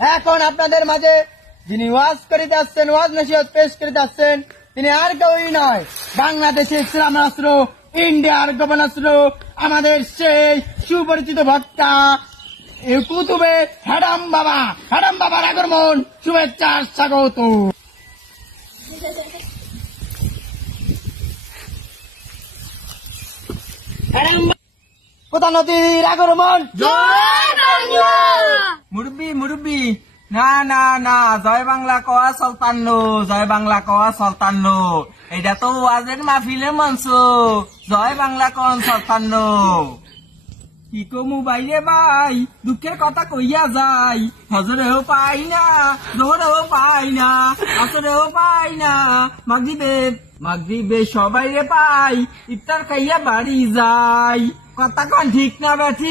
এখন আপনাদের মাঝে যিনি ওয়াজ করিতে আসছেন, ওয়াজ নসিহত পেশ করিতে আসছেন, তিনি আর কেউই নয়, বাংলাদেশের ইসলাম রাষ্ট্র, ইন্ডিয়ার গভর্নর, আমাদের সেই সুপরিচিত বক্তা কুতুবে হ্যাডাম বাবার আগমন, শুভেচ্ছা, স্বাগত। কোথা নদীর আগমন, মুরব্বী না জয় বাংলা কওয়া সলতান্ন, জয় বাংলা কওয়া সলতান্ন, এটা তো ওয়াজের মাহফিলের মঞ্চ, জয় বাংলা কন সলতান্ন। কি কমু বাইরে ভাই, দুঃখের কথা কইয়া যাই, হজরেও পাই না, জোহরেও পাই না, আসরেও পাই না, মাগরিবে সবাই রে পাই, ইফতার খাইয়া বাড়ি যাই। কথা কন ঠিক না বেঠি?